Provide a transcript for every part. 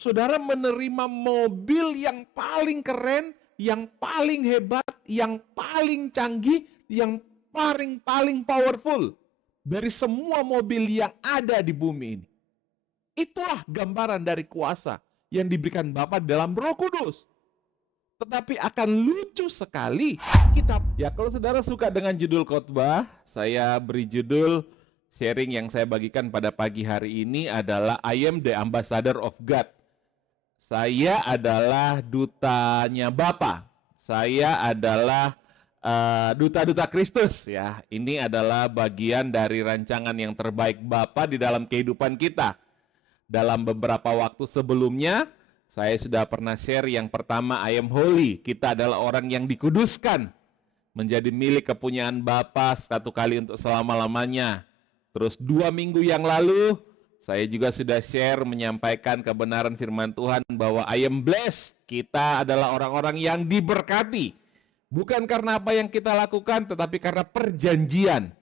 Saudara menerima mobil yang paling keren, yang paling hebat, yang paling canggih, yang paling powerful dari semua mobil yang ada di bumi ini. Itulah gambaran dari kuasa yang diberikan Bapa dalam Roh Kudus. Tetapi akan lucu sekali kita. Ya, kalau saudara suka dengan judul khotbah, saya beri judul sharing yang saya bagikan pada pagi hari ini adalah I am the ambassador of God. Saya adalah dutanya Bapa. Saya adalah duta-duta Kristus ya. Ini adalah bagian dari rancangan yang terbaik Bapa di dalam kehidupan kita. Dalam beberapa waktu sebelumnya, saya sudah pernah share yang pertama I am holy. Kita adalah orang yang dikuduskan. Menjadi milik kepunyaan Bapa satu kali untuk selama-lamanya. Terus 2 minggu yang lalu, saya juga sudah share menyampaikan kebenaran firman Tuhan bahwa I am blessed. Kita adalah orang-orang yang diberkati. Bukan karena apa yang kita lakukan, tetapi karena perjanjian.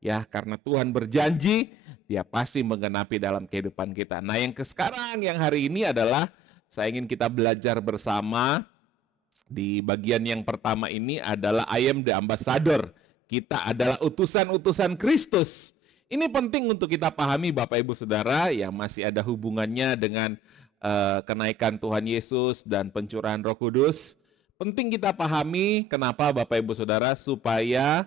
Ya, karena Tuhan berjanji, Dia pasti menggenapi dalam kehidupan kita. Nah, yang sekarang, yang hari ini adalah saya ingin kita belajar bersama. Di bagian yang pertama ini adalah I am the ambassador. Kita adalah utusan-utusan Kristus. Ini penting untuk kita pahami Bapak Ibu Saudara yang masih ada hubungannya dengan kenaikan Tuhan Yesus dan pencurahan Roh Kudus. Penting kita pahami kenapa Bapak Ibu Saudara supaya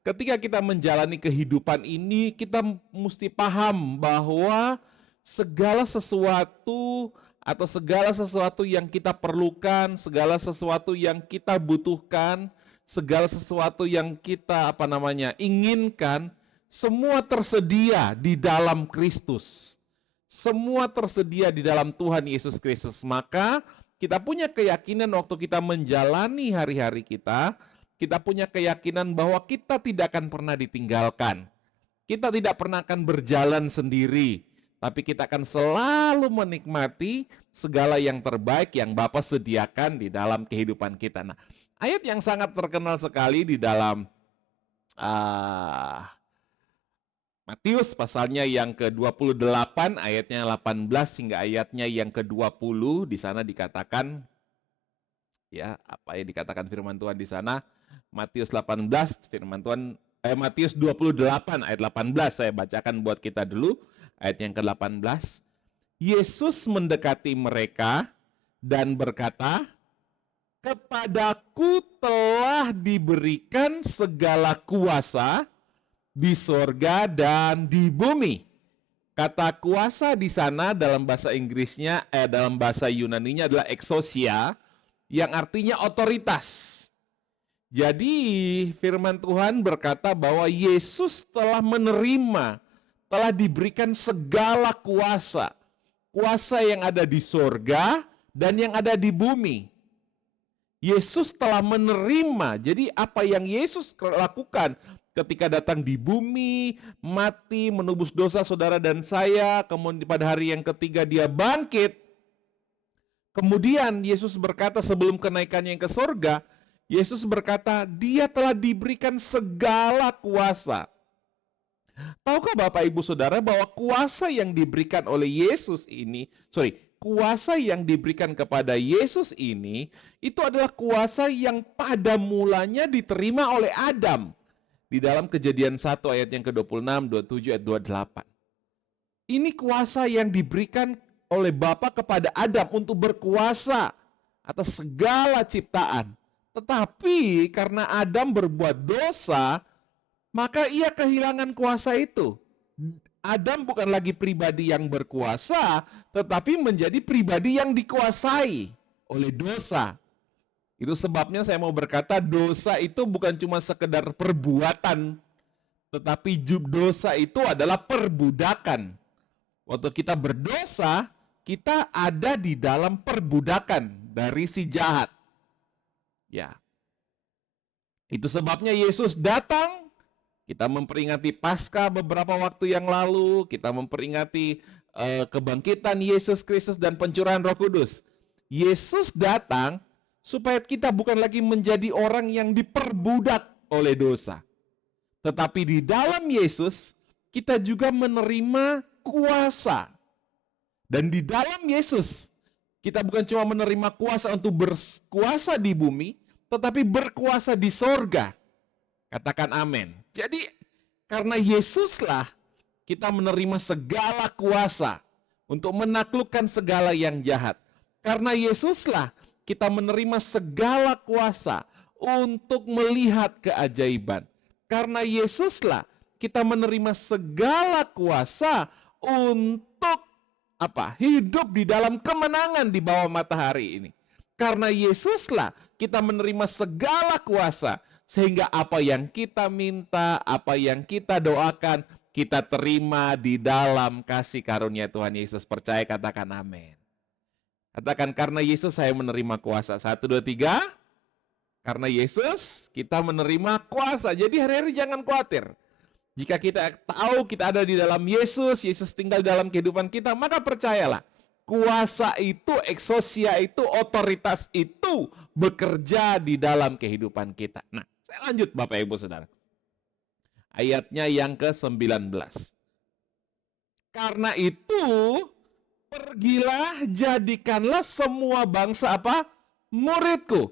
ketika kita menjalani kehidupan ini kita mesti paham bahwa segala sesuatu atau segala sesuatu yang kita perlukan, segala sesuatu yang kita butuhkan, segala sesuatu yang kita inginkan, semua tersedia di dalam Kristus. Semua tersedia di dalam Tuhan Yesus Kristus. Maka kita punya keyakinan waktu kita menjalani hari-hari kita punya keyakinan bahwa kita tidak akan pernah ditinggalkan. Kita tidak pernah akan berjalan sendiri, tapi kita akan selalu menikmati segala yang terbaik yang Bapa sediakan di dalam kehidupan kita. Nah, ayat yang sangat terkenal sekali di dalam Matius pasalnya yang ke-28 ayatnya 18 hingga ayatnya yang ke-20 di sana dikatakan ya, apa yang dikatakan firman Tuhan di sana? Matius 18 firman Tuhan Matius 28 ayat 18 saya bacakan buat kita dulu ayat yang ke-18. Yesus mendekati mereka dan berkata, "Kepadaku telah diberikan segala kuasa di sorga dan di bumi." Kata kuasa di sana dalam bahasa Inggrisnya, dalam bahasa Yunaninya adalah exousia, yang artinya otoritas. Jadi firman Tuhan berkata bahwa Yesus telah menerima, telah diberikan segala kuasa. Kuasa yang ada di sorga dan yang ada di bumi. Yesus telah menerima, jadi apa yang Yesus lakukan ketika datang di bumi, mati, menebus dosa saudara dan saya, kemudian pada hari yang ketiga dia bangkit. Kemudian Yesus berkata sebelum kenaikannya ke sorga, Yesus berkata dia telah diberikan segala kuasa. Tahukah Bapak Ibu Saudara bahwa kuasa yang diberikan oleh Yesus ini, kuasa yang diberikan kepada Yesus ini, itu adalah kuasa yang pada mulanya diterima oleh Adam. Di dalam Kejadian 1 ayat yang ke-26, 27, ayat 28. Ini kuasa yang diberikan oleh Bapa kepada Adam untuk berkuasa atas segala ciptaan. Tetapi karena Adam berbuat dosa, maka ia kehilangan kuasa itu. Adam bukan lagi pribadi yang berkuasa, tetapi menjadi pribadi yang dikuasai oleh dosa. Itu sebabnya saya mau berkata dosa itu bukan cuma sekedar perbuatan, tetapi dosa itu adalah perbudakan. Waktu kita berdosa, kita ada di dalam perbudakan dari si jahat. Ya. Itu sebabnya Yesus datang. Kita memperingati Paskah beberapa waktu yang lalu, kita memperingati kebangkitan Yesus Kristus dan pencurahan Roh Kudus. Yesus datang supaya kita bukan lagi menjadi orang yang diperbudak oleh dosa. Tetapi di dalam Yesus, kita juga menerima kuasa. Dan di dalam Yesus, Kita bukan cuma menerima kuasa untuk berkuasa di bumi, tetapi berkuasa di sorga. Katakan amin. Jadi karena Yesuslah kita menerima segala kuasa untuk menaklukkan segala yang jahat. Karena Yesuslah kita menerima segala kuasa untuk melihat keajaiban. Karena Yesuslah kita menerima segala kuasa untuk hidup di dalam kemenangan di bawah matahari ini. Karena Yesuslah kita menerima segala kuasa, sehingga apa yang kita minta, apa yang kita doakan, kita terima di dalam kasih karunia Tuhan Yesus. Percaya, katakan amin. Katakan, karena Yesus saya menerima kuasa. 1, 2, 3. Karena Yesus kita menerima kuasa. Jadi hari-hari jangan khawatir. Jika kita tahu kita ada di dalam Yesus, Yesus tinggal dalam kehidupan kita, maka percayalah, kuasa itu, exousia itu, otoritas itu bekerja di dalam kehidupan kita. Nah, saya lanjut Bapak Ibu Saudara. Ayatnya yang ke-19. Karena itu, pergilah jadikanlah semua bangsa muridku.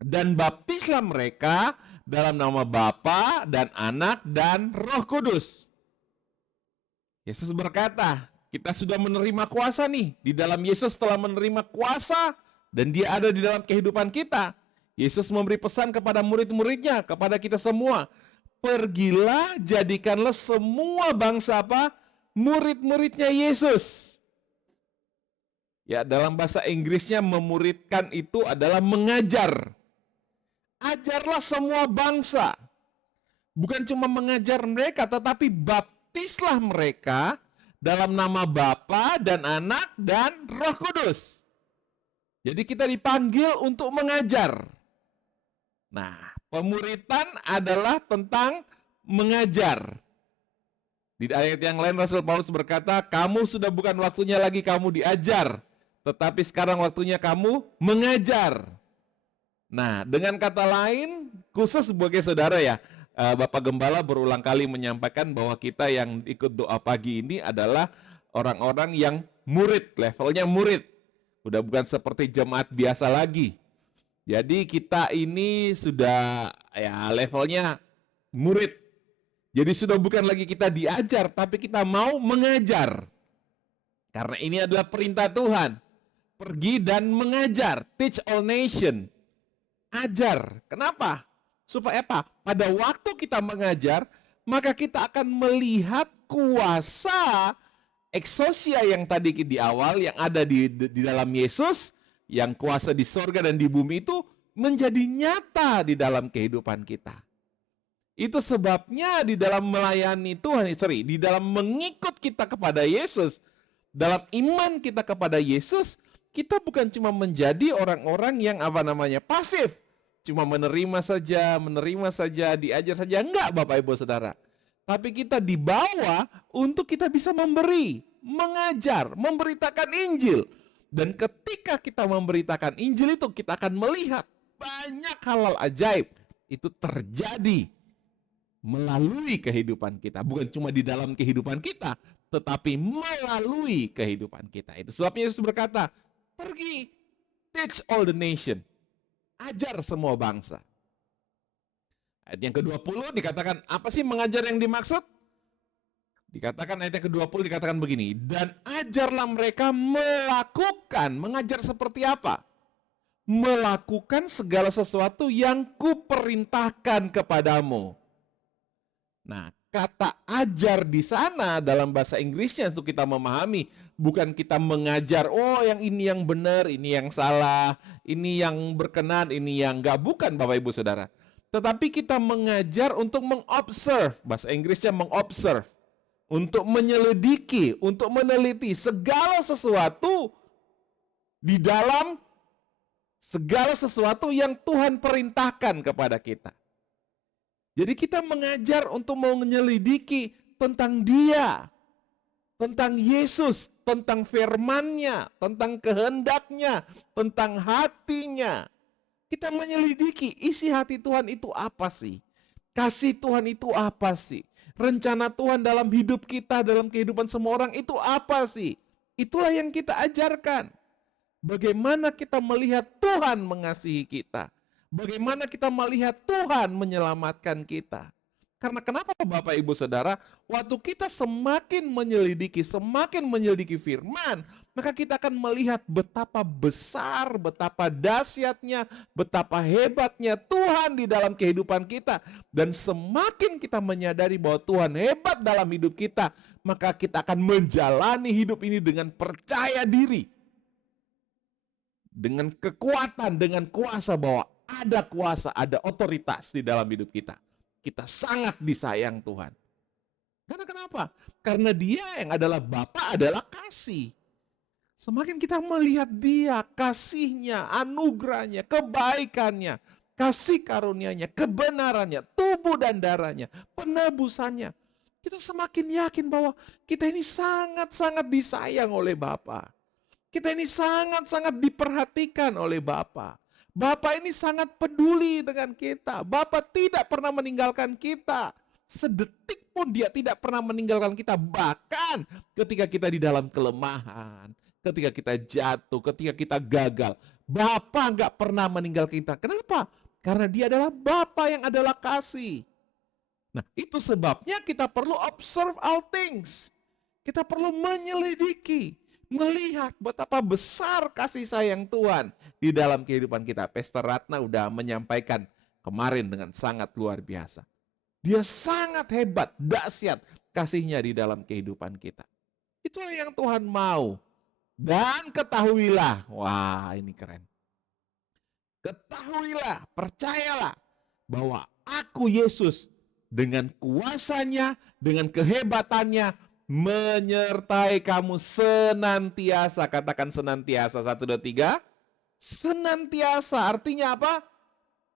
Dan baptislah mereka dalam nama Bapa dan Anak dan Roh Kudus. Yesus berkata, kita sudah menerima kuasa nih. Di dalam Yesus telah menerima kuasa dan dia ada di dalam kehidupan kita. Yesus memberi pesan kepada murid-muridnya, kepada kita semua. Pergilah, jadikanlah semua bangsa murid-muridnya Yesus. Ya, dalam bahasa Inggrisnya memuridkan itu adalah mengajar. Ajarlah semua bangsa. Bukan cuma mengajar mereka, tetapi baptislah mereka dalam nama Bapa dan Anak dan Roh Kudus. Jadi kita dipanggil untuk mengajar. Nah, pemuritan adalah tentang mengajar. Di ayat yang lain Rasul Paulus berkata, kamu sudah bukan waktunya lagi kamu diajar, tetapi sekarang waktunya kamu mengajar. Nah, dengan kata lain, khusus sebagai saudara ya, Bapak Gembala berulang kali menyampaikan bahwa kita yang ikut doa pagi ini adalah orang-orang yang murid, levelnya murid. Udah bukan seperti jemaat biasa lagi. Jadi kita ini sudah ya levelnya murid. Jadi sudah bukan lagi kita diajar, tapi kita mau mengajar. Karena ini adalah perintah Tuhan. Pergi dan mengajar, teach all nation. Ajar. Kenapa? Supaya apa? Pada waktu kita mengajar, maka kita akan melihat kuasa exousia yang tadi di awal, yang ada di dalam Yesus, yang kuasa di sorga dan di bumi itu menjadi nyata di dalam kehidupan kita. Itu sebabnya di dalam melayani Tuhan, di dalam mengikut kita kepada Yesus, dalam iman kita kepada Yesus, kita bukan cuma menjadi orang-orang yang pasif. Cuma menerima saja, diajar saja. Enggak Bapak Ibu Saudara. Tapi kita dibawa untuk kita bisa memberi, mengajar, memberitakan Injil. Dan ketika kita memberitakan Injil itu, kita akan melihat banyak hal ajaib. Itu terjadi melalui kehidupan kita. Bukan cuma di dalam kehidupan kita, tetapi melalui kehidupan kita. Itu sebabnya Yesus berkata, pergi, teach all the nation. Ajar semua bangsa. Ayat yang ke-20 dikatakan, apa sih mengajar yang dimaksud? Dikatakan ayat yang ke-20 dikatakan begini, dan ajarlah mereka melakukan, mengajar seperti apa? Melakukan segala sesuatu yang kuperintahkan kepadamu. Nah, kata ajar di sana dalam bahasa Inggrisnya untuk kita memahami, bukan kita mengajar, oh yang ini yang benar, ini yang salah, ini yang berkenan, ini yang enggak. Bukan Bapak Ibu Saudara. Tetapi kita mengajar untuk mengobserve, bahasa Inggrisnya mengobserve, untuk menyelidiki, untuk meneliti segala sesuatu di dalam segala sesuatu yang Tuhan perintahkan kepada kita. Jadi kita mengajar untuk mau menyelidiki tentang Dia, tentang Yesus, tentang firman-Nya, tentang kehendaknya, tentang hatinya. Kita menyelidiki isi hati Tuhan itu apa sih? Kasih Tuhan itu apa sih? Rencana Tuhan dalam hidup kita, dalam kehidupan semua orang itu apa sih? Itulah yang kita ajarkan. Bagaimana kita melihat Tuhan mengasihi kita. Bagaimana kita melihat Tuhan menyelamatkan kita. Karena kenapa Bapak Ibu Saudara, waktu kita semakin menyelidiki firman, maka kita akan melihat betapa besar, betapa dahsyatnya, betapa hebatnya Tuhan di dalam kehidupan kita. Dan semakin kita menyadari bahwa Tuhan hebat dalam hidup kita, maka kita akan menjalani hidup ini dengan percaya diri. Dengan kekuatan, dengan kuasa bahwa ada kuasa, ada otoritas di dalam hidup kita. Kita sangat disayang Tuhan. Karena kenapa? Karena Dia yang adalah Bapa adalah kasih. Semakin kita melihat Dia, kasih-Nya, anugerah-Nya, kebaikannya, kasih karunia-Nya, kebenarannya, tubuh dan darah-Nya, penebusannya, kita semakin yakin bahwa kita ini sangat-sangat disayang oleh Bapa. Kita ini sangat-sangat diperhatikan oleh Bapa. Bapa ini sangat peduli dengan kita. Bapa tidak pernah meninggalkan kita. Sedetik pun Dia tidak pernah meninggalkan kita. Bahkan ketika kita di dalam kelemahan, ketika kita jatuh, ketika kita gagal, Bapa nggak pernah meninggalkan kita. Kenapa? Karena Dia adalah Bapa yang adalah kasih. Nah, itu sebabnya kita perlu observe all things. Kita perlu menyelidiki, melihat betapa besar kasih sayang Tuhan di dalam kehidupan kita. Pastor Ratna udah menyampaikan kemarin dengan sangat luar biasa. Dia sangat hebat, dahsyat kasih-Nya di dalam kehidupan kita. Itulah yang Tuhan mau. Dan ketahuilah, wah ini keren. Ketahuilah, percayalah bahwa aku Yesus dengan kuasa-Nya, dengan kehebatannya, menyertai kamu senantiasa. Katakan senantiasa. 1, 2, 3. Senantiasa artinya apa?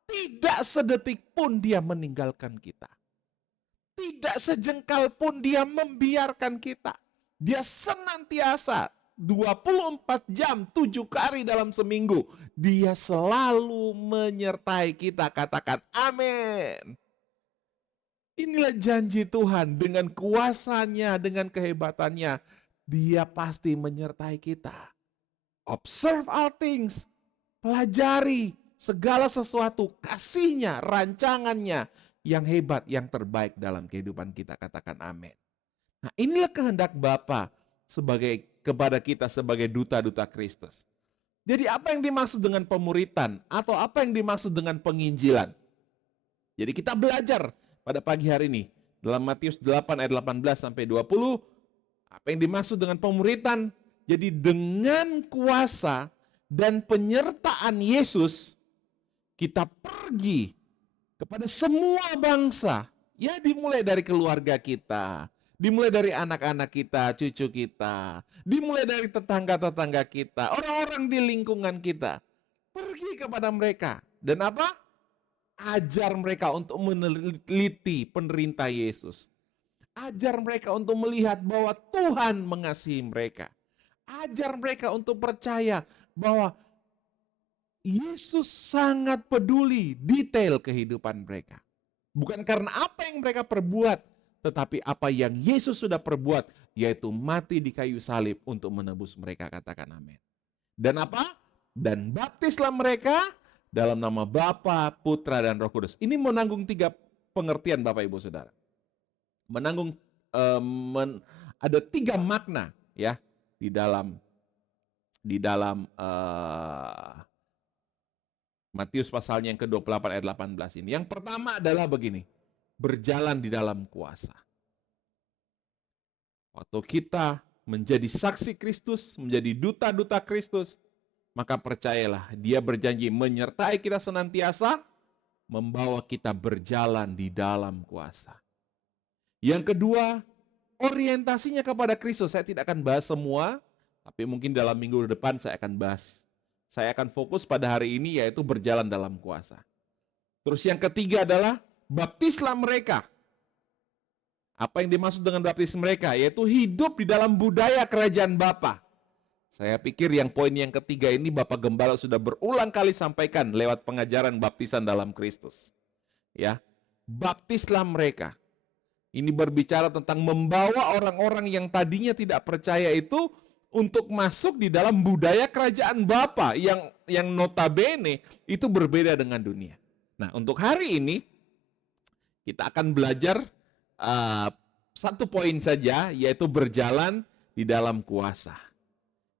Tidak sedetik pun Dia meninggalkan kita. Tidak sejengkal pun Dia membiarkan kita. Dia senantiasa 24 jam 7 kali dalam seminggu. Dia selalu menyertai kita. Katakan amin. Inilah janji Tuhan, dengan kuasanya, dengan kehebatannya, Dia pasti menyertai kita. Observe all things, pelajari segala sesuatu, kasih-Nya, rancangannya yang hebat, yang terbaik dalam kehidupan kita. Katakan amin. Nah, inilah kehendak Bapa kepada kita sebagai duta-duta Kristus. Jadi apa yang dimaksud dengan pemuritan atau apa yang dimaksud dengan penginjilan? Jadi kita belajar pada pagi hari ini dalam Matius 8 ayat 18 sampai 20, apa yang dimaksud dengan pemuritan? Jadi dengan kuasa dan penyertaan Yesus, kita pergi kepada semua bangsa. Ya, dimulai dari keluarga kita, dimulai dari anak-anak kita, cucu kita, dimulai dari tetangga-tetangga kita, orang-orang di lingkungan kita. Pergi kepada mereka. Dan apa? Ajar mereka untuk meneliti penderita Yesus. Ajar mereka untuk melihat bahwa Tuhan mengasihi mereka. Ajar mereka untuk percaya bahwa Yesus sangat peduli detail kehidupan mereka. Bukan karena apa yang mereka perbuat, tetapi apa yang Yesus sudah perbuat, yaitu mati di kayu salib untuk menebus mereka. Katakan amin. Dan apa? Dan baptislah mereka dalam nama Bapa, Putra, dan Roh Kudus. Ini menanggung 3 pengertian Bapak Ibu Saudara. Menanggung ada 3 makna ya di dalam Matius pasalnya yang ke-28 ayat 18 ini. Yang pertama adalah begini, berjalan di dalam kuasa. Waktu kita menjadi saksi Kristus, menjadi duta-duta Kristus, maka percayalah, Dia berjanji menyertai kita senantiasa, membawa kita berjalan di dalam kuasa. Yang kedua, orientasinya kepada Kristus. Saya tidak akan bahas semua, tapi mungkin dalam minggu depan saya akan bahas. Saya akan fokus pada hari ini, yaitu berjalan dalam kuasa. Terus yang ketiga adalah baptislah mereka. Apa yang dimaksud dengan baptis mereka? Yaitu hidup di dalam budaya kerajaan Bapa. Saya pikir yang poin yang ketiga ini Bapak Gembala sudah berulang kali sampaikan lewat pengajaran baptisan dalam Kristus. Ya, baptislah mereka. Ini berbicara tentang membawa orang-orang yang tadinya tidak percaya itu untuk masuk di dalam budaya kerajaan Bapa yang notabene itu berbeda dengan dunia. Nah, untuk hari ini kita akan belajar satu poin saja, yaitu berjalan di dalam kuasa.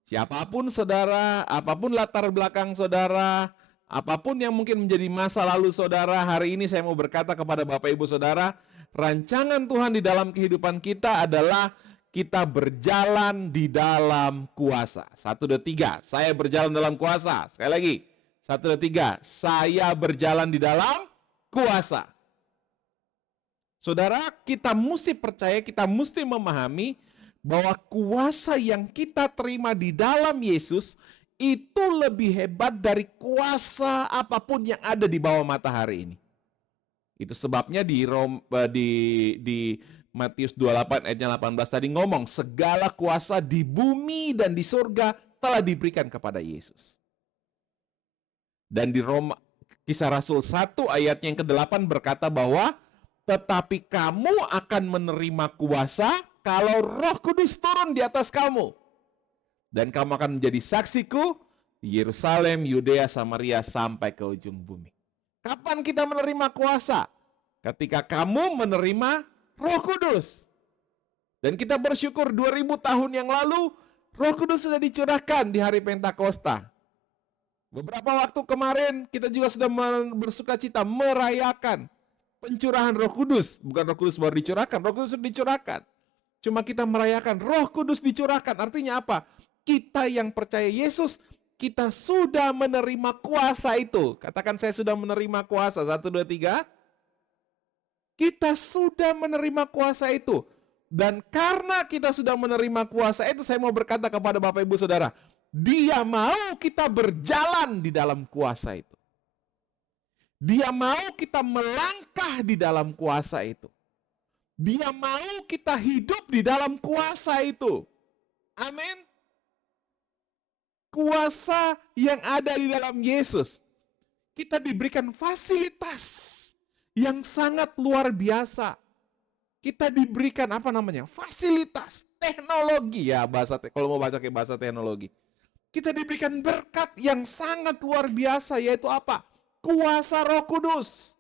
Siapapun saudara, apapun latar belakang saudara, apapun yang mungkin menjadi masa lalu saudara, hari ini saya mau berkata kepada Bapak Ibu Saudara, rancangan Tuhan di dalam kehidupan kita adalah kita berjalan di dalam kuasa. 1, 2, 3, saya berjalan dalam kuasa. Sekali lagi, 1, 2, 3, saya berjalan di dalam kuasa. Saudara, kita mesti percaya, kita mesti memahami bahwa kuasa yang kita terima di dalam Yesus itu lebih hebat dari kuasa apapun yang ada di bawah matahari ini. Itu sebabnya di Matius 28 ayatnya 18 tadi ngomong, segala kuasa di bumi dan di surga telah diberikan kepada Yesus. Dan di Kisah Rasul 1 ayatnya yang ke-8 berkata bahwa tetapi kamu akan menerima kuasa kalau Roh Kudus turun di atas kamu. Dan kamu akan menjadi saksiku di Yerusalem, Yudea, Samaria sampai ke ujung bumi. Kapan kita menerima kuasa? Ketika kamu menerima Roh Kudus. Dan kita bersyukur 2000 tahun yang lalu Roh Kudus sudah dicurahkan di hari Pentakosta. Beberapa waktu kemarin kita juga sudah bersukacita merayakan pencurahan Roh Kudus. Bukan Roh Kudus baru dicurahkan, Roh Kudus sudah dicurahkan. Cuma kita merayakan Roh Kudus dicurahkan. Artinya apa? Kita yang percaya Yesus, kita sudah menerima kuasa itu. Katakan saya sudah menerima kuasa. 1, 2, 3. Kita sudah menerima kuasa itu. Dan karena kita sudah menerima kuasa itu, saya mau berkata kepada Bapak Ibu Saudara, Dia mau kita berjalan di dalam kuasa itu. Dia mau kita melangkah di dalam kuasa itu. Dia mau kita hidup di dalam kuasa itu. Amin. Kuasa yang ada di dalam Yesus. Kita diberikan fasilitas yang sangat luar biasa. Kita diberikan fasilitas teknologi ya, kalau mau baca ke bahasa teknologi. Kita diberikan berkat yang sangat luar biasa, yaitu apa? Kuasa Roh Kudus.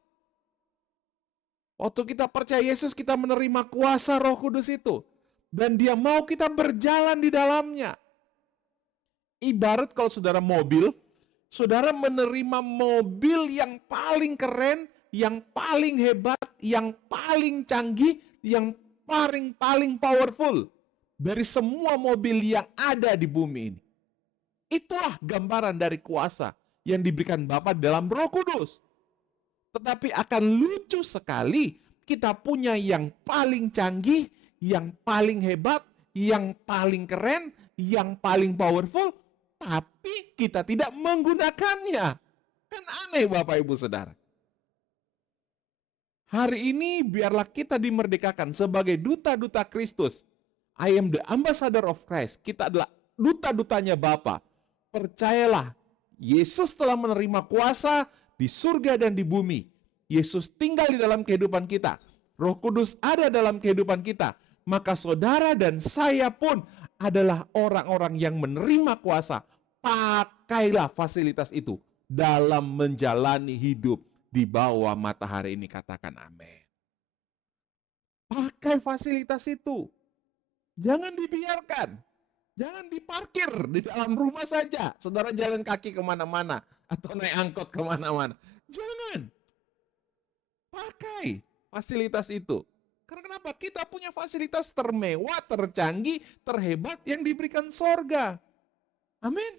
Waktu kita percaya Yesus, kita menerima kuasa Roh Kudus itu. Dan Dia mau kita berjalan di dalamnya. Ibarat kalau saudara mobil, saudara menerima mobil yang paling keren, yang paling hebat, yang paling canggih, yang paling powerful dari semua mobil yang ada di bumi ini. Itulah gambaran dari kuasa yang diberikan Bapa dalam Roh Kudus. Tetapi akan lucu sekali kita punya yang paling canggih, yang paling hebat, yang paling keren, yang paling powerful, tapi kita tidak menggunakannya. Kan aneh Bapak Ibu Saudara. Hari ini biarlah kita dimerdekakan sebagai duta-duta Kristus. I am the ambassador of Christ. Kita adalah duta-dutanya Bapa. Percayalah, Yesus telah menerima kuasa di surga dan di bumi. Yesus tinggal di dalam kehidupan kita. Roh Kudus ada dalam kehidupan kita. Maka saudara dan saya pun adalah orang-orang yang menerima kuasa. Pakailah fasilitas itu dalam menjalani hidup di bawah matahari ini. Katakan amin. Pakai fasilitas itu. Jangan dibiarkan. Jangan diparkir di dalam rumah saja. Saudara jalan kaki kemana-mana. Atau naik angkot kemana-mana. Jangan. Pakai fasilitas itu. Karena kenapa? Kita punya fasilitas termewah, tercanggih, terhebat yang diberikan sorga. Amin.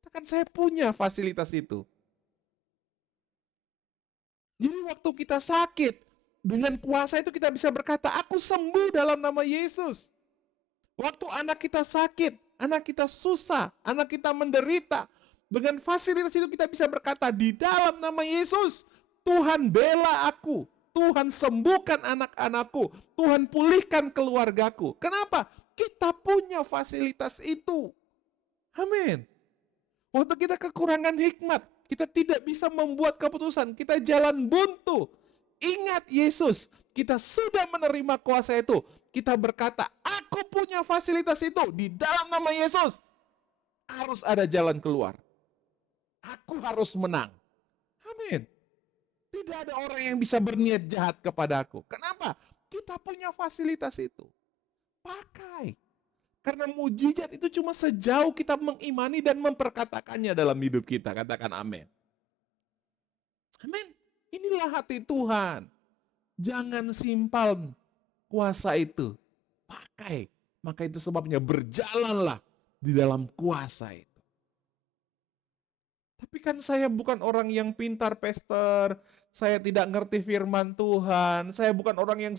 Katakan saya punya fasilitas itu. Jadi waktu kita sakit, dengan kuasa itu kita bisa berkata, aku sembuh dalam nama Yesus. Waktu anak kita sakit, anak kita susah, anak kita menderita, dengan fasilitas itu kita bisa berkata, di dalam nama Yesus, Tuhan bela aku, Tuhan sembuhkan anak-anakku, Tuhan pulihkan keluargaku. Kenapa? Kita punya fasilitas itu. Amin. Waktu kita kekurangan hikmat, kita tidak bisa membuat keputusan, kita jalan buntu. ingat Yesus, kita sudah menerima kuasa itu. Kita berkata, aku punya fasilitas itu di dalam nama Yesus. Harus ada jalan keluar. Aku harus menang. Amin. Tidak ada orang yang bisa berniat jahat kepada aku. Kenapa? Kita punya fasilitas itu. Pakai. Karena mujizat itu cuma sejauh kita mengimani dan memperkatakannya dalam hidup kita. Katakan amin. Amin. Inilah hati Tuhan. Jangan simpan kuasa itu. Pakai. Maka itu sebabnya berjalanlah di dalam kuasa itu. Tapi kan saya bukan orang yang pintar, Pastor. Saya tidak ngerti firman Tuhan. Saya bukan orang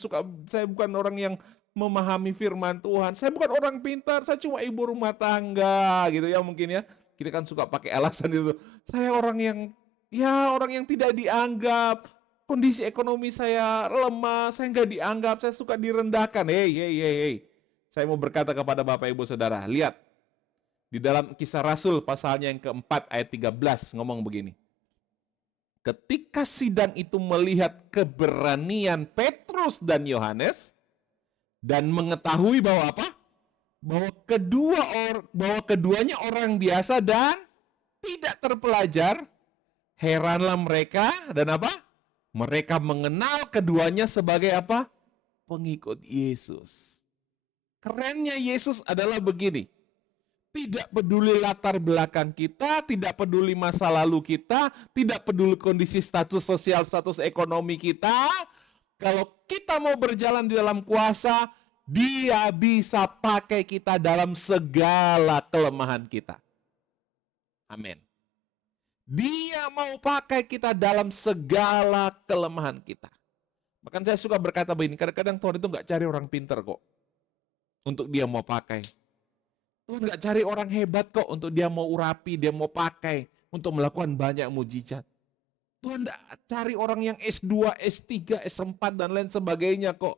yang memahami firman Tuhan. Saya bukan orang pintar, saya cuma ibu rumah tangga gitu ya mungkin ya. Kita kan suka pakai alasan itu. Saya orang yang tidak dianggap. Kondisi ekonomi saya lemah, saya nggak dianggap, saya suka direndahkan. Hey. Saya mau berkata kepada Bapak Ibu Saudara, lihat. Di dalam Kisah Rasul pasalnya yang keempat ayat 13 ngomong begini. Ketika sidang itu melihat keberanian Petrus dan Yohanes dan mengetahui bahwa apa? Bahwa keduanya orang biasa dan tidak terpelajar, heranlah mereka dan apa? Mereka mengenal keduanya sebagai apa? Pengikut Yesus. Kerennya Yesus adalah begini. Tidak peduli latar belakang kita, tidak peduli masa lalu kita, tidak peduli kondisi status sosial, status ekonomi kita. Kalau kita mau berjalan di dalam kuasa, Dia bisa pakai kita dalam segala kelemahan kita. Amin. Dia mau pakai kita dalam segala kelemahan kita. Bahkan saya suka berkata begini, kadang-kadang Tuhan itu nggak cari orang pintar kok. Untuk Dia mau pakai. Tuhan nggak cari orang hebat kok untuk Dia mau urapi, Dia mau pakai untuk melakukan banyak mujizat. Tuhan nggak cari orang yang S2, S3, S4 dan lain sebagainya kok.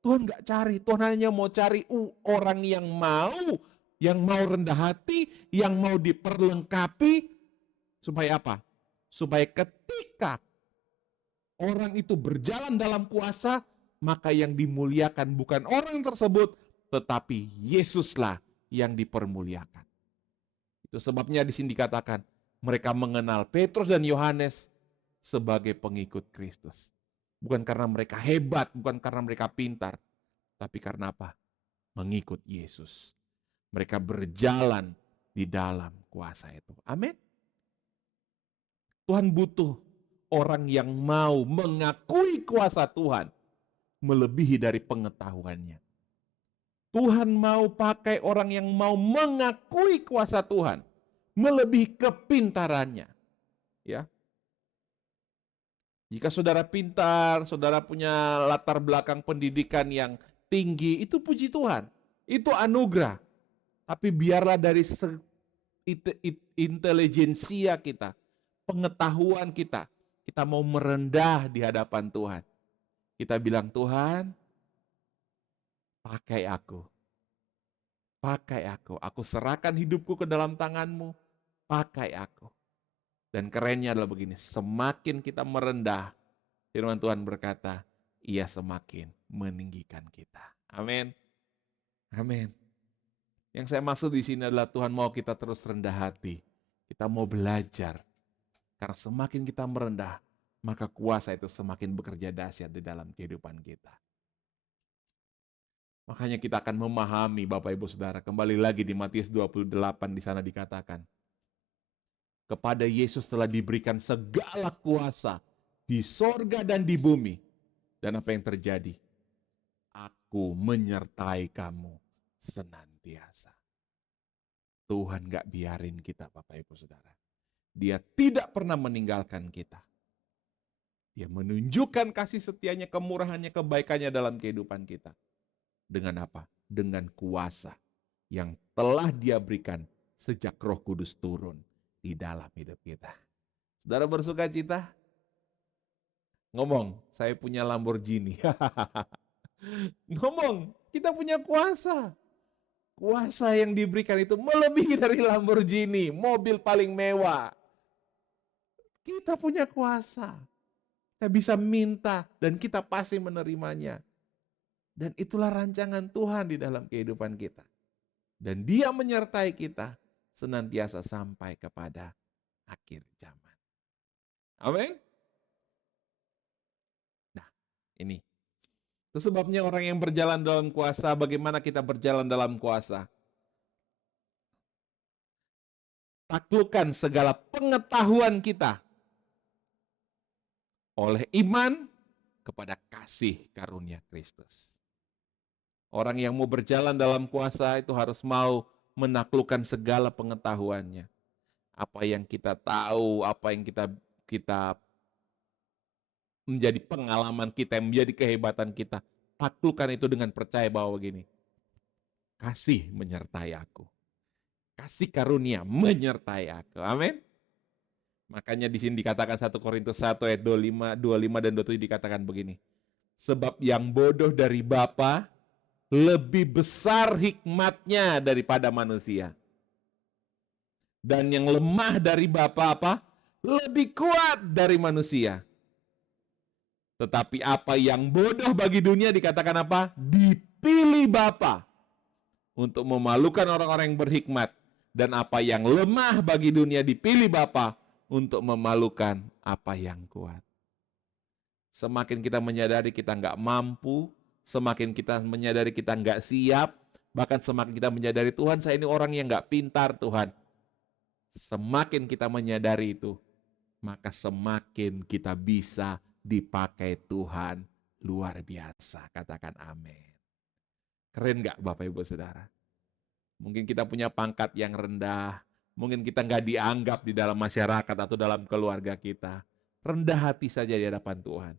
Tuhan nggak cari, Tuhan hanya mau cari orang yang mau rendah hati, yang mau diperlengkapi, supaya apa? Supaya ketika orang itu berjalan dalam kuasa, maka yang dimuliakan bukan orang tersebut, tetapi Yesuslah yang dipermuliakan. Itu sebabnya di sini dikatakan mereka mengenal Petrus dan Yohanes sebagai pengikut Kristus. Bukan karena mereka hebat, bukan karena mereka pintar, tapi karena apa? Mengikut Yesus. Mereka berjalan di dalam kuasa itu. Amin. Tuhan butuh orang yang mau mengakui kuasa Tuhan melebihi dari pengetahuannya. Tuhan mau pakai orang yang mau mengakui kuasa Tuhan melebihi kepintarannya. Ya. Jika saudara pintar, saudara punya latar belakang pendidikan yang tinggi, itu puji Tuhan. Itu anugerah. Tapi biarlah dari intelijensia kita, pengetahuan kita mau merendah di hadapan Tuhan. Kita bilang, Tuhan, pakai aku. Pakai aku. Aku serahkan hidupku ke dalam tangan-Mu. Pakai aku. Dan kerennya adalah begini. Semakin kita merendah, firman Tuhan berkata, Ia semakin meninggikan kita. Amin. Amin. Yang saya maksud di sini adalah Tuhan mau kita terus rendah hati. Kita mau belajar. Karena semakin kita merendah, maka kuasa itu semakin bekerja dahsyat di dalam kehidupan kita. Makanya kita akan memahami Bapak Ibu Saudara. Kembali lagi di Matius 28 di sana dikatakan. Kepada Yesus telah diberikan segala kuasa di sorga dan di bumi. Dan apa yang terjadi? Aku menyertai kamu senantiasa. Tuhan gak biarin kita Bapak Ibu Saudara. Dia tidak pernah meninggalkan kita. Dia menunjukkan kasih setianya, kemurahannya, kebaikannya dalam kehidupan kita. Dengan apa? Dengan kuasa yang telah Dia berikan sejak Roh Kudus turun di dalam hidup kita. Saudara bersuka cita? Ngomong, saya punya Lamborghini. Ngomong, kita punya kuasa. Kuasa yang diberikan itu melebihi dari Lamborghini, mobil paling mewah. Kita punya kuasa. Kita Kita bisa minta dan kita pasti menerimanya. Dan itulah rancangan Tuhan di dalam kehidupan kita. Dan Dia menyertai kita senantiasa sampai kepada akhir zaman. Amin. Nah, ini. Itu sebabnya orang yang berjalan dalam kuasa, bagaimana kita berjalan dalam kuasa? Taklukkan segala pengetahuan kita oleh iman kepada kasih karunia Kristus. Orang yang mau berjalan dalam kuasa itu harus mau menaklukkan segala pengetahuannya. Apa yang kita tahu, apa yang kita menjadi pengalaman kita, yang menjadi kehebatan kita. Taklukkan itu dengan percaya bahwa begini, kasih menyertai aku. Kasih karunia menyertai aku. Amin. Makanya di sini dikatakan 1 Korintus 1 ayat 25 dan 27 dikatakan begini. Sebab yang bodoh dari Bapa lebih besar hikmatnya daripada manusia. Dan yang lemah dari Bapa apa? Lebih kuat dari manusia. Tetapi apa yang bodoh bagi dunia dikatakan apa? Dipilih Bapa untuk memalukan orang-orang yang berhikmat. Dan apa yang lemah bagi dunia dipilih Bapa untuk memalukan apa yang kuat. Semakin kita menyadari kita nggak mampu, semakin kita menyadari kita nggak siap, bahkan semakin kita menyadari Tuhan, saya ini orang yang nggak pintar Tuhan. Semakin kita menyadari itu, maka semakin kita bisa dipakai Tuhan luar biasa. Katakan amin. Keren nggak Bapak Ibu Saudara? Mungkin kita punya pangkat yang rendah, mungkin kita nggak dianggap di dalam masyarakat atau dalam keluarga kita. Rendah hati saja di hadapan Tuhan.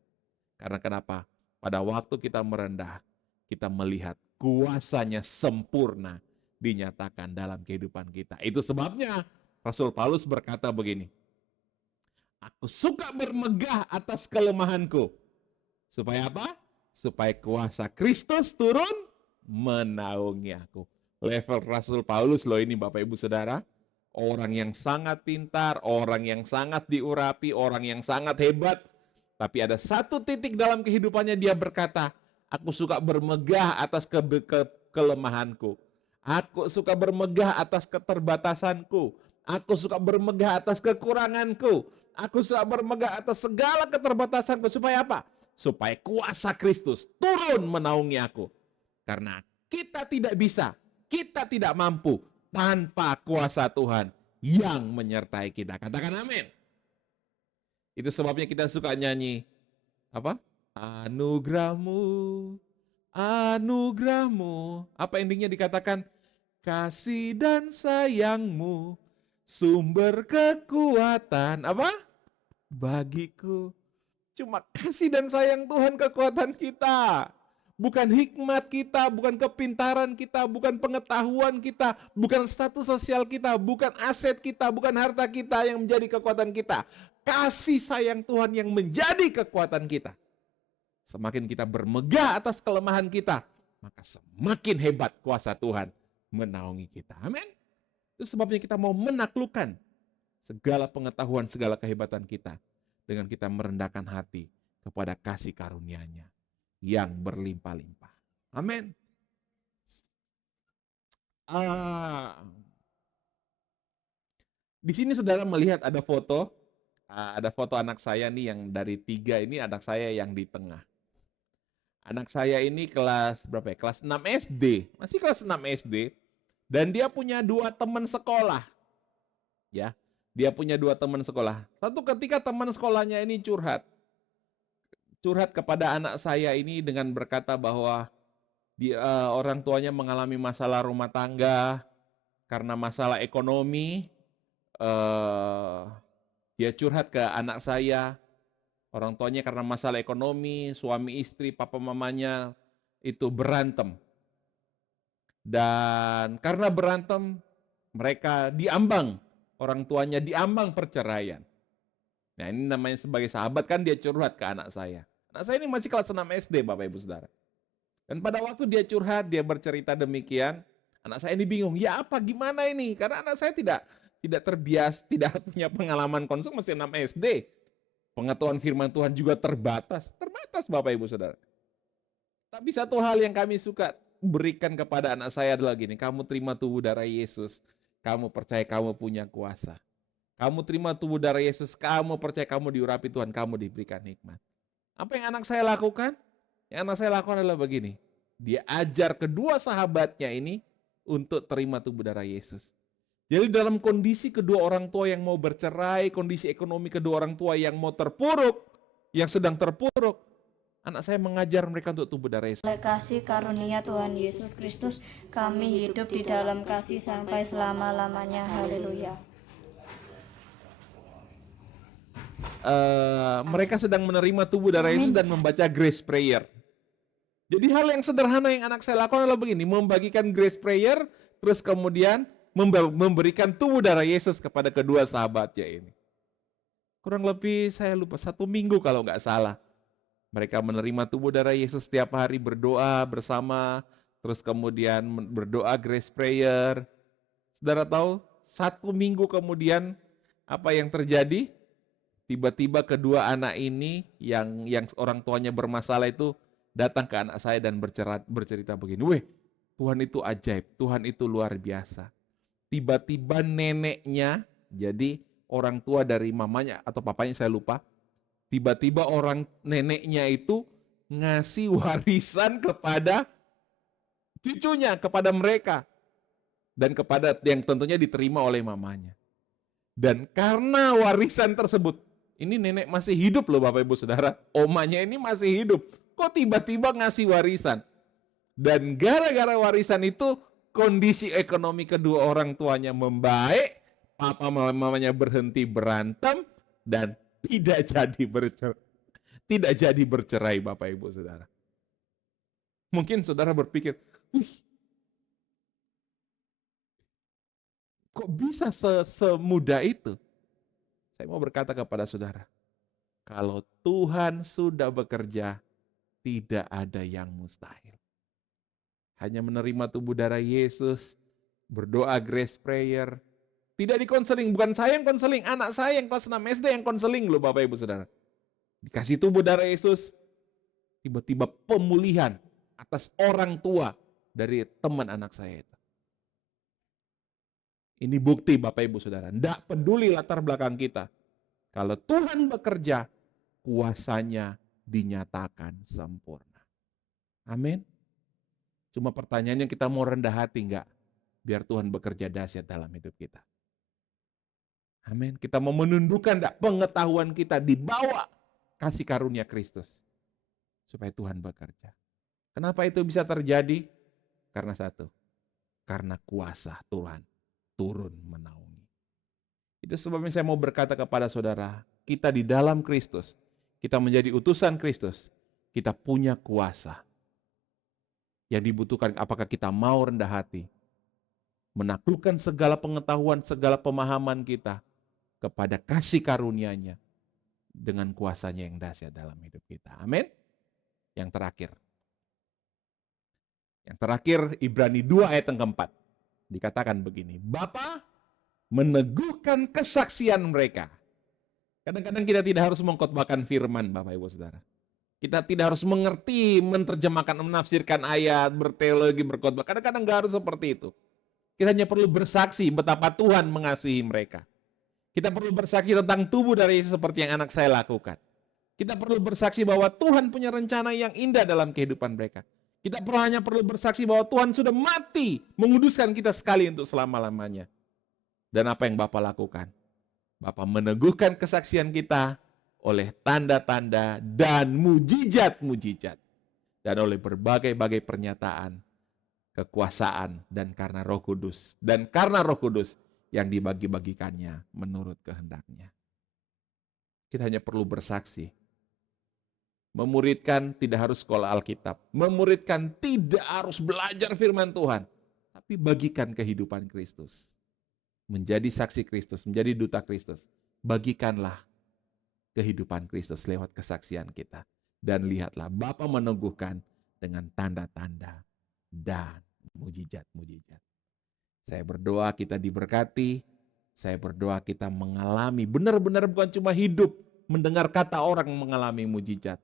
Karena kenapa? Pada waktu kita merendah, kita melihat kuasanya sempurna dinyatakan dalam kehidupan kita. Itu sebabnya Rasul Paulus berkata begini, aku suka bermegah atas kelemahanku. Supaya apa? Supaya kuasa Kristus turun menaungi aku. Level Rasul Paulus loh ini Bapak Ibu Saudara. Orang yang sangat pintar, orang yang sangat diurapi, orang yang sangat hebat. Tapi ada satu titik dalam kehidupannya dia berkata, aku suka bermegah atas kelemahanku. Aku suka bermegah atas keterbatasanku. Aku suka bermegah atas kekuranganku. Aku suka bermegah atas segala keterbatasanku. Supaya apa? Supaya kuasa Kristus turun menaungi aku. Karena kita tidak bisa, kita tidak mampu tanpa kuasa Tuhan yang menyertai kita. Katakan amin. Itu sebabnya kita suka nyanyi apa? Anugerahmu, anugerahmu. Apa endingnya dikatakan? Kasih dan sayangmu, sumber kekuatan. Apa? Bagiku. Cuma kasih dan sayang Tuhan kekuatan kita. Bukan hikmat kita, bukan kepintaran kita, bukan pengetahuan kita, bukan status sosial kita, bukan aset kita, bukan harta kita yang menjadi kekuatan kita. Kasih sayang Tuhan yang menjadi kekuatan kita. Semakin kita bermegah atas kelemahan kita, maka semakin hebat kuasa Tuhan menaungi kita. Amin. Itu sebabnya kita mau menaklukkan segala pengetahuan, segala kehebatan kita dengan kita merendahkan hati kepada kasih karunia-Nya yang berlimpah-limpah. Amin. Di sini saudara melihat ada foto anak saya nih yang dari 3 ini, anak saya yang di tengah. Anak saya ini kelas berapa ya? Kelas 6 SD, masih kelas 6 SD, dan dia punya 2 teman sekolah. Ya, dia punya 2 teman sekolah. Satu ketika teman sekolahnya ini curhat kepada anak saya ini dengan berkata bahwa orang tuanya mengalami masalah rumah tangga karena masalah ekonomi. Dia curhat ke anak saya, orang tuanya karena masalah ekonomi, suami istri, papa mamanya itu berantem. Dan karena berantem, mereka diambang, orang tuanya diambang perceraian. Nah ini namanya sebagai sahabat kan dia curhat ke anak saya. Anak saya ini masih kelas 6 SD Bapak Ibu Saudara. Dan pada waktu dia curhat, dia bercerita demikian, anak saya ini bingung, ya apa gimana ini? Karena anak saya tidak terbiasa, tidak punya pengalaman konsum, masih 6 SD. Pengetahuan firman Tuhan juga terbatas. Terbatas Bapak Ibu Saudara. Tapi satu hal yang kami suka berikan kepada anak saya adalah gini, kamu terima tubuh darah Yesus, kamu percaya kamu punya kuasa. Kamu terima tubuh darah Yesus, kamu percaya kamu diurapi Tuhan, kamu diberikan hikmat. Apa yang anak saya lakukan? Yang anak saya lakukan adalah begini. Dia ajar kedua sahabatnya ini untuk terima tubuh darah Yesus. Jadi dalam kondisi kedua orang tua yang mau bercerai, kondisi ekonomi kedua orang tua yang mau terpuruk, yang sedang terpuruk, anak saya mengajar mereka untuk tubuh darah Yesus. Oleh kasih karunia Tuhan Yesus Kristus, kami hidup di dalam kasih sampai selama-lamanya. Haleluya. Mereka sedang menerima tubuh darah Yesus dan membaca grace prayer. Jadi hal yang sederhana yang anak saya lakukan adalah begini, membagikan grace prayer, terus kemudian memberikan tubuh darah Yesus kepada kedua sahabatnya ini. Kurang lebih saya lupa 1 minggu kalau nggak salah. Mereka menerima tubuh darah Yesus setiap hari, berdoa bersama, terus kemudian berdoa grace prayer. Saudara tahu, 1 minggu kemudian apa yang terjadi? Tiba-tiba kedua anak ini yang orang tuanya bermasalah itu datang ke anak saya dan bercerita begini, "Weh, Tuhan itu ajaib, Tuhan itu luar biasa." Tiba-tiba neneknya, jadi orang tua dari mamanya atau papanya saya lupa, tiba-tiba neneknya itu ngasih warisan kepada cucunya, kepada mereka. Dan kepada yang tentunya diterima oleh mamanya. Dan karena warisan tersebut, ini nenek masih hidup loh Bapak Ibu Saudara, omanya ini masih hidup. Kok tiba-tiba ngasih warisan? Dan gara-gara warisan itu, kondisi ekonomi kedua orang tuanya membaik, papa mamanya berhenti berantem, dan tidak jadi bercerai Bapak Ibu Saudara. Mungkin saudara berpikir, wih, kok bisa semudah itu? Saya mau berkata kepada saudara, kalau Tuhan sudah bekerja, tidak ada yang mustahil. Hanya menerima tubuh darah Yesus, berdoa grace prayer, tidak dikonseling, bukan saya yang konseling, anak saya yang kelas 6 SD yang konseling loh Bapak Ibu Saudara. Dikasih tubuh darah Yesus, tiba-tiba pemulihan atas orang tua dari teman anak saya itu. Ini bukti Bapak Ibu Saudara, tidak peduli latar belakang kita. Kalau Tuhan bekerja, kuasanya dinyatakan sempurna. Amin. Cuma pertanyaannya kita mau rendah hati enggak? Biar Tuhan bekerja dahsyat dalam hidup kita. Amin. Kita mau menundukkan enggak pengetahuan kita di bawah kasih karunia Kristus. Supaya Tuhan bekerja. Kenapa itu bisa terjadi? Karena satu. Karena kuasa Tuhan turun menaungi. Itu sebabnya saya mau berkata kepada saudara, kita di dalam Kristus, kita menjadi utusan Kristus, kita punya kuasa. Yang dibutuhkan apakah kita mau rendah hati, menaklukkan segala pengetahuan, segala pemahaman kita kepada kasih karunia-Nya dengan kuasanya yang dahsyat dalam hidup kita. Amin. Yang terakhir Ibrani 2 ayat yang keempat. Dikatakan begini, Bapa meneguhkan kesaksian mereka. Kadang-kadang kita tidak harus mengkhotbahkan firman, Bapak Ibu Saudara. Kita tidak harus mengerti, menerjemahkan, menafsirkan ayat, berteologi, berkhotbah. Kadang-kadang nggak harus seperti itu. Kita hanya perlu bersaksi betapa Tuhan mengasihi mereka. Kita perlu bersaksi tentang tubuh dari Yesus seperti yang anak saya lakukan. Kita perlu bersaksi bahwa Tuhan punya rencana yang indah dalam kehidupan mereka. Kita hanya perlu bersaksi bahwa Tuhan sudah mati, menguduskan kita sekali untuk selama-lamanya. Dan apa yang Bapak lakukan? Bapak meneguhkan kesaksian kita oleh tanda-tanda dan mujizat-mujizat. Dan oleh berbagai-bagai pernyataan, kekuasaan, dan karena Roh Kudus. Dan karena Roh Kudus yang dibagi-bagikannya menurut kehendaknya. Kita hanya perlu bersaksi. Memuridkan tidak harus sekolah Alkitab. Memuridkan tidak harus belajar firman Tuhan. Tapi bagikan kehidupan Kristus. Menjadi saksi Kristus, menjadi duta Kristus. Bagikanlah kehidupan Kristus lewat kesaksian kita. Dan lihatlah, Bapa meneguhkan dengan tanda-tanda dan mujizat-mujizat. Saya berdoa kita diberkati. Saya berdoa kita mengalami benar-benar bukan cuma hidup mendengar kata orang mengalami mujizat.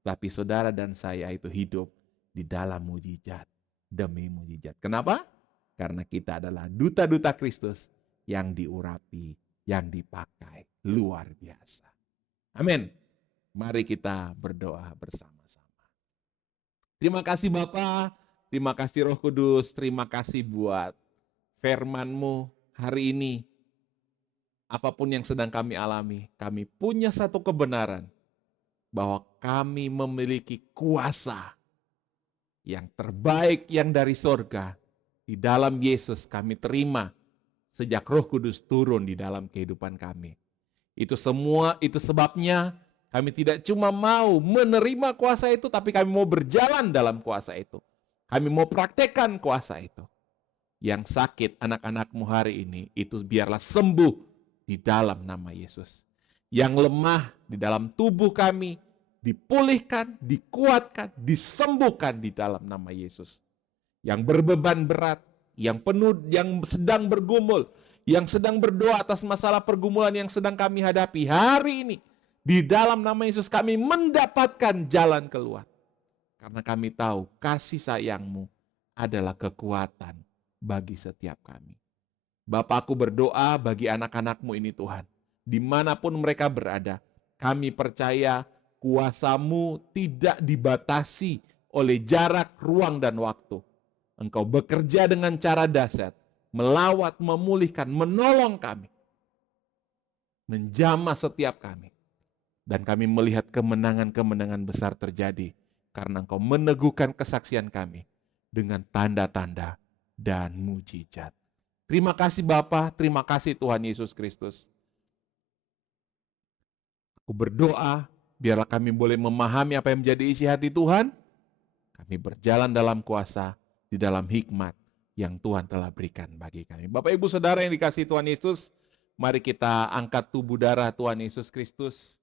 Tapi saudara dan saya itu hidup di dalam mujizat demi mujizat. Kenapa? Karena kita adalah duta-duta Kristus yang diurapi, yang dipakai. Luar biasa. Amin. Mari kita berdoa bersama-sama. Terima kasih Bapa, terima kasih Roh Kudus, terima kasih buat firman-Mu hari ini. Apapun yang sedang kami alami, kami punya satu kebenaran bahwa kami memiliki kuasa yang terbaik yang dari sorga. Di dalam Yesus kami terima sejak Roh Kudus turun di dalam kehidupan kami. Itu sebabnya kami tidak cuma mau menerima kuasa itu, tapi kami mau berjalan dalam kuasa itu. Kami mau praktekkan kuasa itu. Yang sakit anak-anakmu hari ini, itu biarlah sembuh di dalam nama Yesus. Yang lemah di dalam tubuh kami, dipulihkan, dikuatkan, disembuhkan di dalam nama Yesus. Yang berbeban berat, yang penuh, yang sedang bergumul, yang sedang berdoa atas masalah pergumulan yang sedang kami hadapi hari ini, di dalam nama Yesus kami mendapatkan jalan keluar. Karena kami tahu kasih sayang-Mu adalah kekuatan bagi setiap kami. Bapa, aku berdoa bagi anak-anak-Mu ini Tuhan. Dimanapun mereka berada, kami percaya kuasa-Mu tidak dibatasi oleh jarak, ruang, dan waktu. Engkau bekerja dengan cara dahsyat, melawat, memulihkan, menolong kami, menjamah setiap kami. Dan kami melihat kemenangan-kemenangan besar terjadi karena Engkau meneguhkan kesaksian kami dengan tanda-tanda dan mujizat. Terima kasih Bapa, terima kasih Tuhan Yesus Kristus. Aku berdoa, biarlah kami boleh memahami apa yang menjadi isi hati Tuhan. Kami berjalan dalam kuasa, di dalam hikmat yang Tuhan telah berikan bagi kami. Bapak Ibu Saudara yang dikasihi Tuhan Yesus, mari kita angkat tubuh darah Tuhan Yesus Kristus.